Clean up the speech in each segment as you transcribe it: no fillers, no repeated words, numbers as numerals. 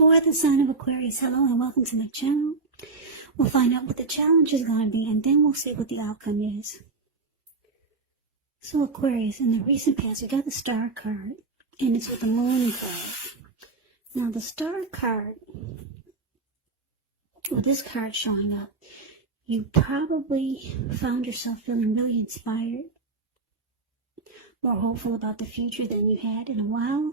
For the sign of Aquarius, hello and welcome to my channel. We'll find out what the challenge is going to be, and then we'll see what the outcome is. So Aquarius, in the recent past, we got the Star card, and it's with the Moon card. Now the Star card, with this card showing up, you probably found yourself feeling really inspired, more hopeful about the future than you had in a while.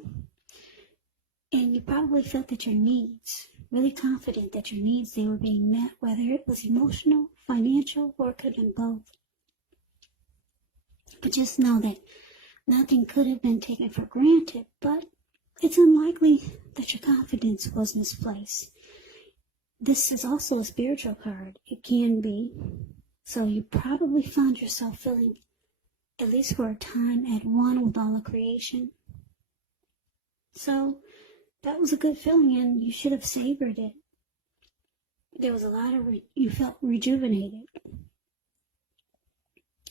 And you probably felt that your needs, really confident that your needs, they were being met, whether it was emotional, financial, or it could have been both. But just know that nothing could have been taken for granted, but it's unlikely that your confidence was misplaced. This is also a spiritual card. It can be. So you probably found yourself feeling, at least for a time, at one with all of creation. So that was a good feeling, and you should have savored it. There was a lot of, you felt rejuvenated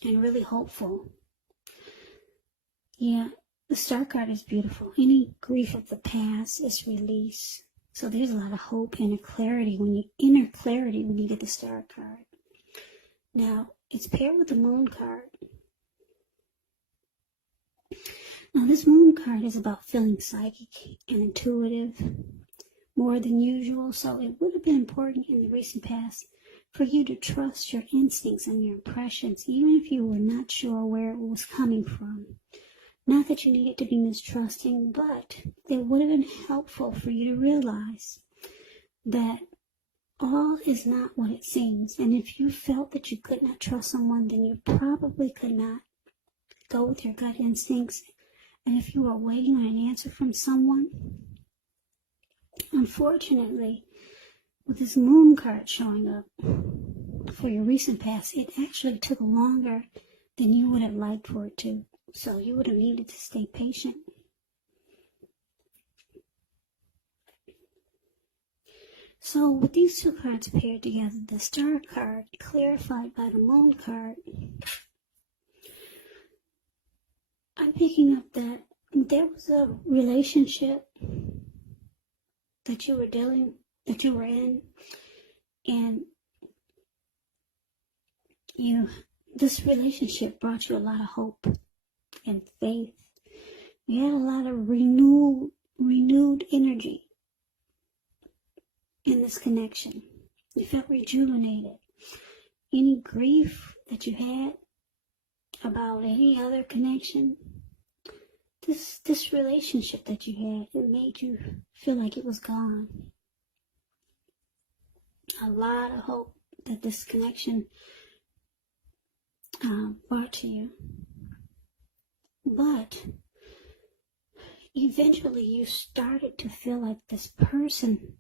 and really hopeful. Yeah, the Star card is beautiful. Any grief of the past is released. So there's a lot of hope and inner clarity when you get the Star card. Now, it's paired with the Moon card. Now, this Moon card is about feeling psychic and intuitive more than usual, so it would have been important in the recent past for you to trust your instincts and your impressions, even if you were not sure where it was coming from. Not that you needed to be mistrusting, but it would have been helpful for you to realize that all is not what it seems. And if you felt that you could not trust someone, then you probably could not go with your gut instincts. And if you were waiting on an answer from someone, unfortunately, with this Moon card showing up for your recent past, it actually took longer than you would have liked for it to. So you would have needed to stay patient. So with these two cards paired together, the Star card clarified by the Moon card, I'm picking up that there was a relationship that you were in, and this relationship brought you a lot of hope and faith. You had a lot of renewed energy in this connection. You felt rejuvenated. Any grief that you had about any other connection, this relationship that you had, it made you feel like it was gone. A lot of hope that this connection brought to you. But eventually you started to feel like this person,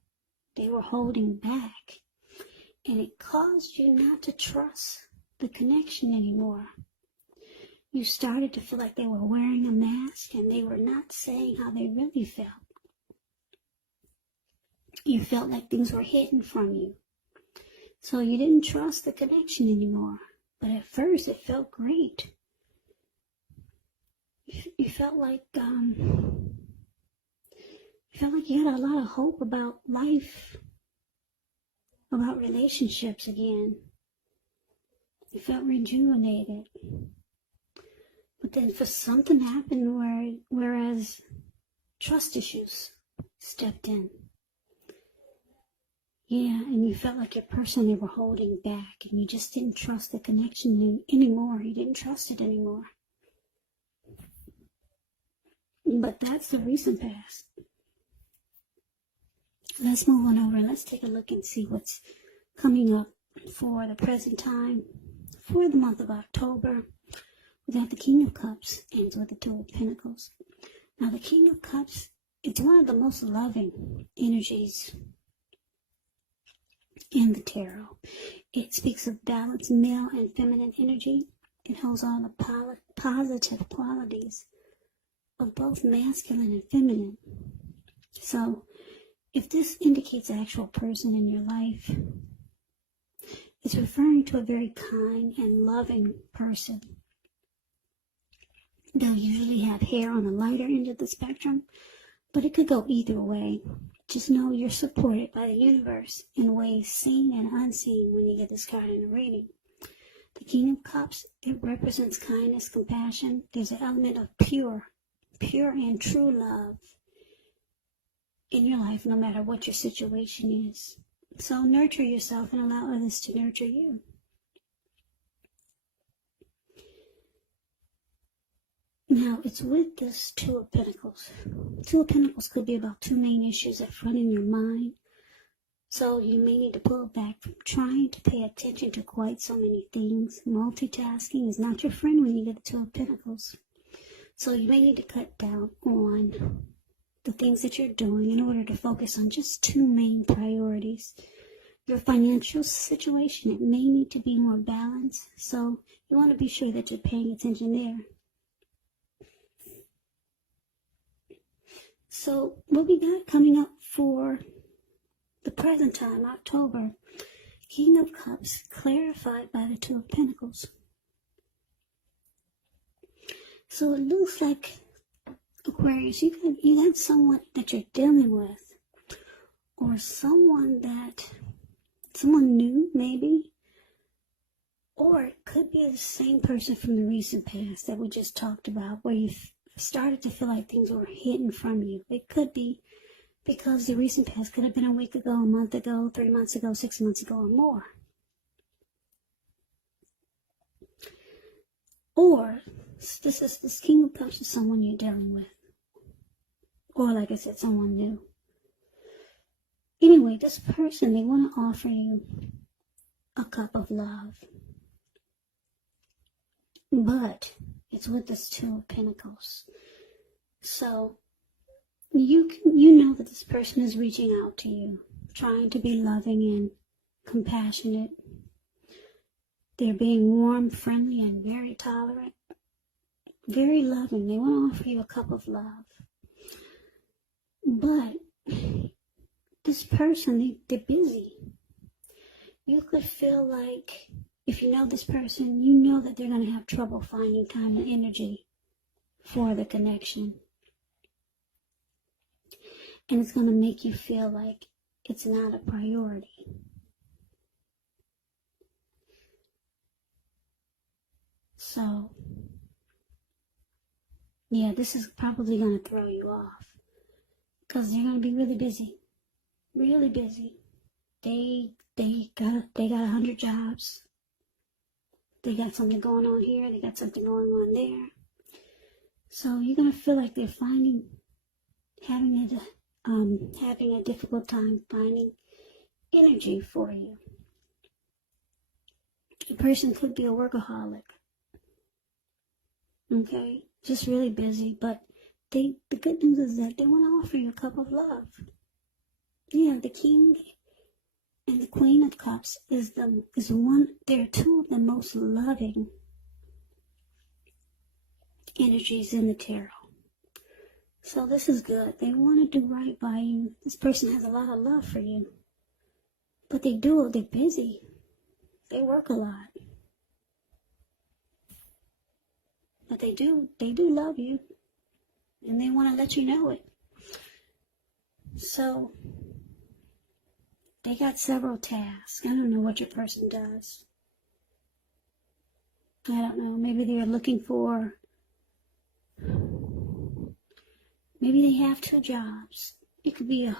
they were holding back, and it caused you not to trust the connection anymore. You started to feel like they were wearing a mask and they were not saying how they really felt. You felt like things were hidden from you. So you didn't trust the connection anymore. But at first it felt great. You felt like you had a lot of hope about life, about relationships again. You felt rejuvenated. But then for something happened whereas trust issues stepped in. Yeah, and you felt like your person, they were holding back, and you just didn't trust the connection anymore. You didn't trust it anymore. But that's the recent past. Let's move on over and let's take a look and see what's coming up for the present time for the month of October. We got the King of Cups ends with the Two of Pentacles. Now the King of Cups, it's one of the most loving energies in the tarot. It speaks of balanced male and feminine energy. It holds all the positive qualities of both masculine and feminine. So if this indicates an actual person in your life, it's referring to a very kind and loving person. They'll usually have hair on the lighter end of the spectrum, But it could go either way. Just know you're supported by the universe in ways seen and unseen when you get this card in a reading. The King of Cups, it represents kindness, compassion. There's an element of pure and true love in your life, no matter what your situation is. So nurture yourself and allow others to nurture you. Now, it's with this Two of Pentacles. Two of Pentacles could be about two main issues at front in your mind. So you may need to pull back from trying to pay attention to quite so many things. Multitasking is not your friend when you get the Two of Pentacles. So you may need to cut down on the things that you're doing in order to focus on just two main priorities. Your financial situation, it may need to be more balanced. So you want to be sure that you're paying attention there. So what we got coming up for the present time, October, King of Cups, clarified by the Two of Pentacles. So it looks like, Aquarius, you got someone that you're dealing with, or someone new maybe, or it could be the same person from the recent past that we just talked about, where you've started to feel like things were hidden from you. It could be because the recent past could have been a week ago, a month ago, 3 months ago, 6 months ago, or more. Or this King of Cups is someone you're dealing with. Or like I said, someone new. Anyway, this person, they want to offer you a cup of love. But it's with this Two of Pentacles. So you know that this person is reaching out to you, trying to be loving and compassionate. They're being warm, friendly, and very tolerant, very loving. They want to offer you a cup of love. But this person, they're busy. You could feel like, if you know this person, you know that they're going to have trouble finding time and energy for the connection. And it's going to make you feel like it's not a priority. So, yeah, this is probably going to throw you off. Because they're going to be really busy. Really busy. They got 100 jobs. They got something going on here. They got something going on there. So you're going to feel like they're having a difficult time finding energy for you. A person could be a workaholic. Okay? Just really busy. But the good news is that they want to offer you a cup of love. Yeah, the King and the Queen of Cups is one. They're two of the most loving energies in the tarot. So this is good. They want to do right by you. This person has a lot of love for you. But they're busy. They work a lot. But they do love you. And they want to let you know it. So they got several tasks. I don't know what your person does. I don't know. Maybe they're looking for... Maybe they have 2 jobs. It could be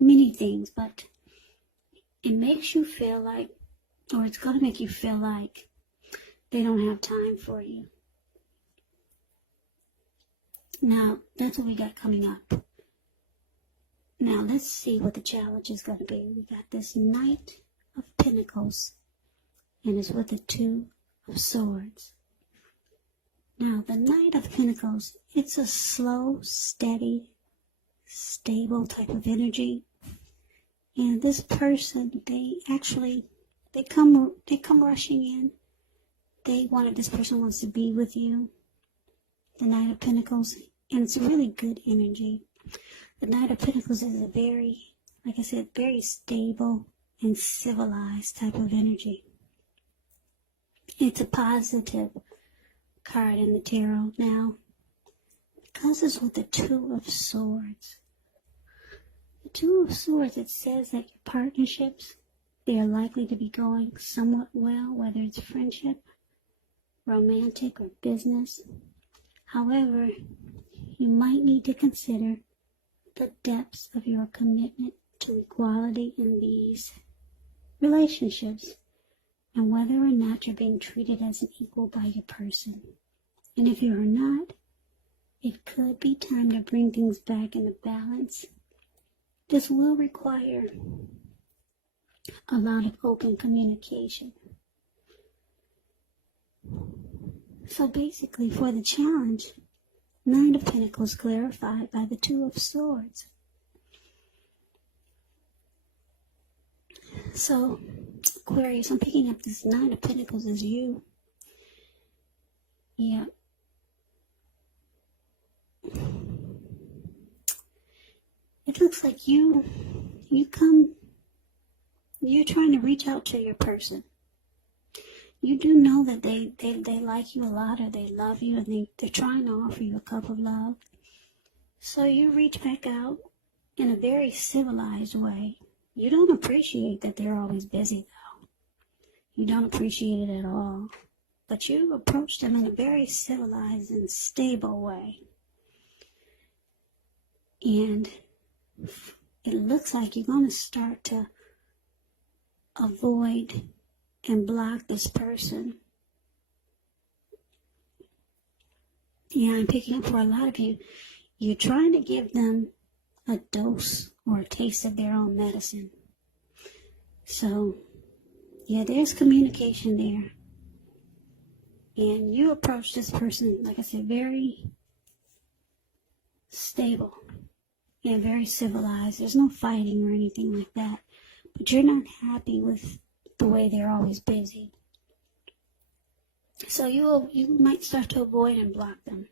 many things, but it makes you feel like, or it's going to make you feel like they don't have time for you. Now, that's what we got coming up. Now, let's see what the challenge is going to be. We got this Knight of Pentacles, and it's with the 2 of Swords. Now, the Knight of Pentacles, it's a slow, steady, stable type of energy. And this person, they come rushing in. This person wants to be with you. The Knight of Pentacles, and it's a really good energy. The Knight of Pentacles is a very, like I said, very stable and civilized type of energy. It's a positive card in the tarot. Now, because it's with the Two of Swords. The Two of Swords, it says that your partnerships, they are likely to be going somewhat well, whether it's friendship, romantic, or business. However, you might need to consider the depths of your commitment to equality in these relationships and whether or not you're being treated as an equal by your person. And if you are not, it could be time to bring things back into balance. This will require a lot of open communication. So basically, for the challenge, Nine of Pentacles clarified by the Two of Swords. So, Aquarius, I'm picking up this Nine of Pentacles as you. Yeah. It looks like you're trying to reach out to your person. You do know that they like you a lot, or they love you, and they're trying to offer you a cup of love. So you reach back out in a very civilized way. You don't appreciate that they're always busy, though. You don't appreciate it at all. But you approach them in a very civilized and stable way. And it looks like you're going to start to avoid and block this person. Yeah, I'm picking up for a lot of you. You're trying to give them a dose or a taste of their own medicine. So, yeah, there's communication there. And you approach this person, like I said, very stable and very civilized. There's no fighting or anything like that. But you're not happy with the way they're always busy. So you might start to avoid and block them,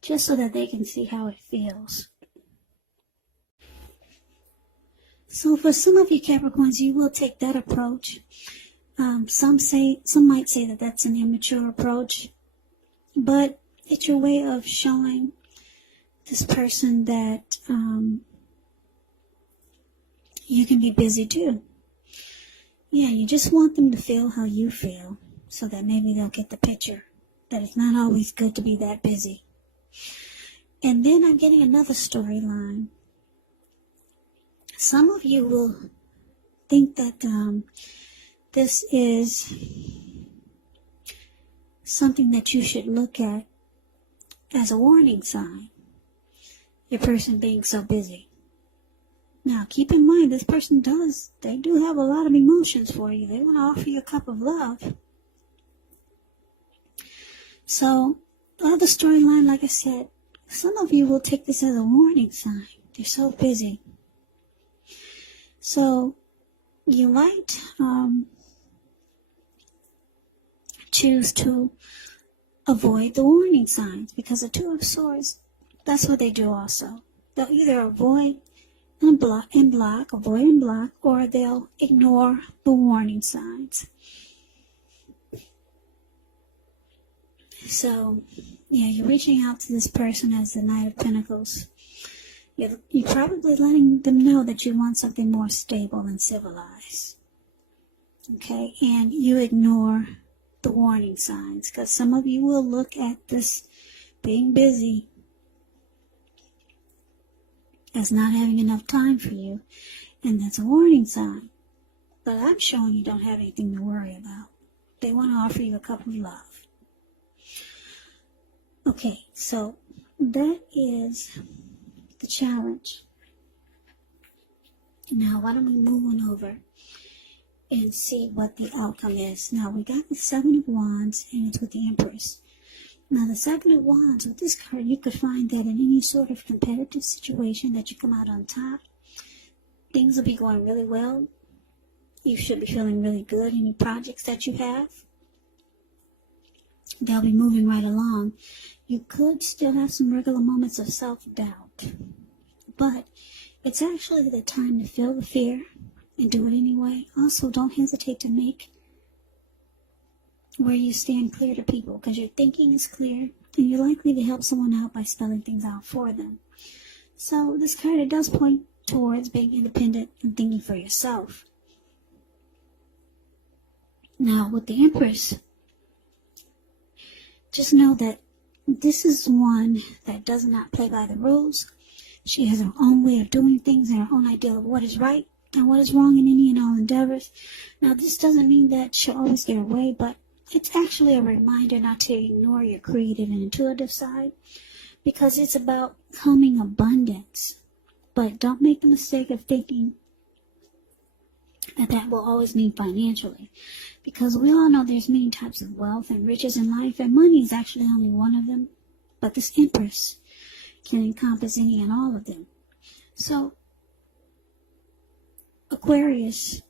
just so that they can see how it feels. So for some of you Capricorns, you will take that approach. Some might say that that's an immature approach, but it's your way of showing this person that you can be busy too. Yeah, you just want them to feel how you feel, so that maybe they'll get the picture that it's not always good to be that busy. And then I'm getting another storyline. Some of you will think that this is something that you should look at as a warning sign. Your person being so busy. Now, keep in mind, this person they do have a lot of emotions for you. They want to offer you a cup of love. So, the other storyline, like I said, some of you will take this as a warning sign. They're so busy. So, you might choose to avoid the warning signs, because the Two of Swords, that's what they do also. They'll either avoid and block, or they'll ignore the warning signs. So, yeah, you're reaching out to this person as the Knight of Pentacles. You're probably letting them know that you want something more stable and civilized. Okay, and you ignore the warning signs, because some of you will look at this being busy as not having enough time for you, and that's a warning sign. But I'm showing you don't have anything to worry about. They want to offer you a cup of love. Okay, so that is the challenge. Now, why don't we move on over and see what the outcome is. Now, we got the Seven of Wands, and it's with the Empress. Now, the Seven of Wands, with this card, you could find that in any sort of competitive situation that you come out on top, things will be going really well. You should be feeling really good in your projects that you have. They'll be moving right along. You could still have some regular moments of self-doubt, but it's actually the time to feel the fear and do it anyway. Also, don't hesitate to make where you stand clear to people, because your thinking is clear, and you're likely to help someone out by spelling things out for them. So this card, it does point towards being independent and thinking for yourself. Now, with the Empress, just know that this is one that does not play by the rules. She has her own way of doing things and her own idea of what is right and what is wrong in any and all endeavors. Now, this doesn't mean that she'll always get her way, but it's actually a reminder not to ignore your creative and intuitive side, because it's about coming abundance. But don't make the mistake of thinking that will always mean financially, because we all know there's many types of wealth and riches in life, and money is actually only one of them. But this Empress can encompass any and all of them. So, Aquarius,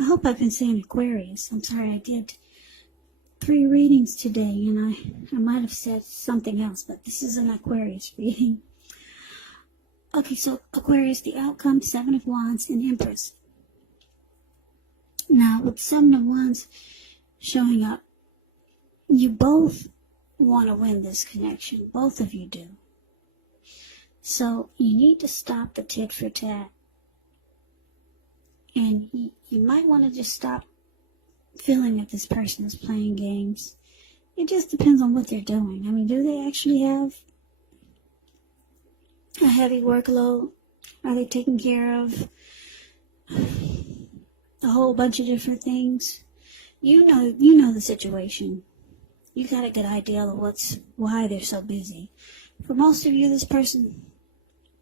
I hope I've been saying Aquarius. I'm sorry, I did 3 readings today, and I might have said something else, but this is an Aquarius reading. Okay, so Aquarius, the outcome, 7 of Wands and Empress. Now, with 7 of Wands showing up, you both want to win this connection. Both of you do. So, you need to stop the tit for tat. And you might want to just stop feeling that this person is playing games. It just depends on what they're doing. I mean, do they actually have a heavy workload? Are they taking care of a whole bunch of different things? You know the situation. You got a good idea of why they're so busy. For most of you, this person,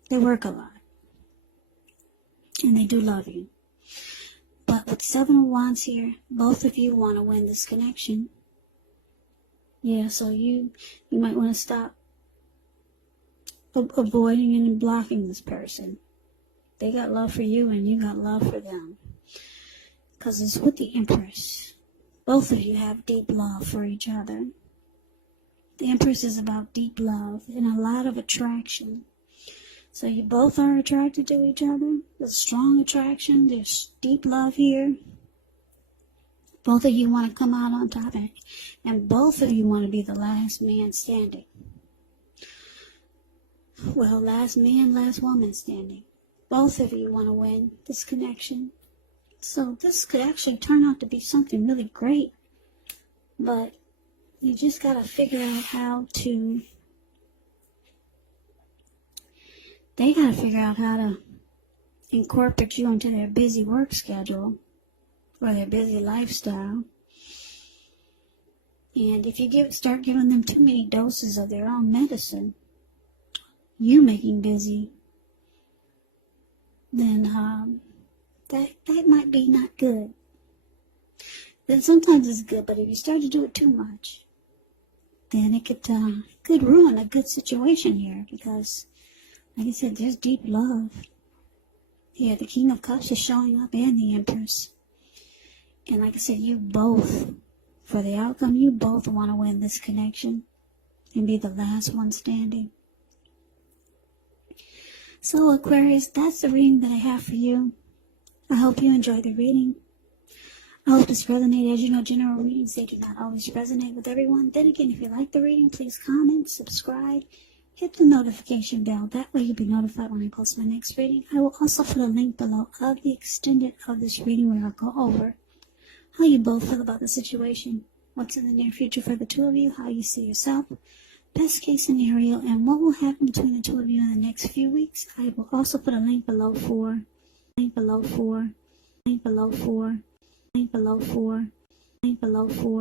they work a lot. And they do love you. But with 7 of Wands here, both of you want to win this connection. Yeah, so you might want to stop avoiding and blocking this person. They got love for you and you got love for them. Because it's with the Empress. Both of you have deep love for each other. The Empress is about deep love and a lot of attraction. So you both are attracted to each other. There's strong attraction. There's deep love here. Both of you want to come out on top. And both of you want to be the last man standing. Well, last man, last woman standing. Both of you want to win this connection. So this could actually turn out to be something really great. But you just got to figure out how to... They got to figure out how to incorporate you into their busy work schedule or their busy lifestyle. And if you start giving them too many doses of their own medicine, you making busy, then that might be not good. Then sometimes it's good, but if you start to do it too much, then it could ruin a good situation here, because like I said, there's deep love. Yeah, the King of Cups is showing up and the Empress. And like I said, you both, for the outcome, you both want to win this connection and be the last one standing. So Aquarius, that's the reading that I have for you. I hope you enjoyed the reading. I hope this resonated. As you know, general readings, they do not always resonate with everyone. Then again, if you like the reading, please comment, subscribe. Hit the notification bell. That way you'll be notified when I post my next reading. I will also put a link below of the extended of this reading where I'll go over how you both feel about the situation, what's in the near future for the two of you, how you see yourself, best case scenario, and what will happen between the two of you in the next few weeks. I will also put a link below for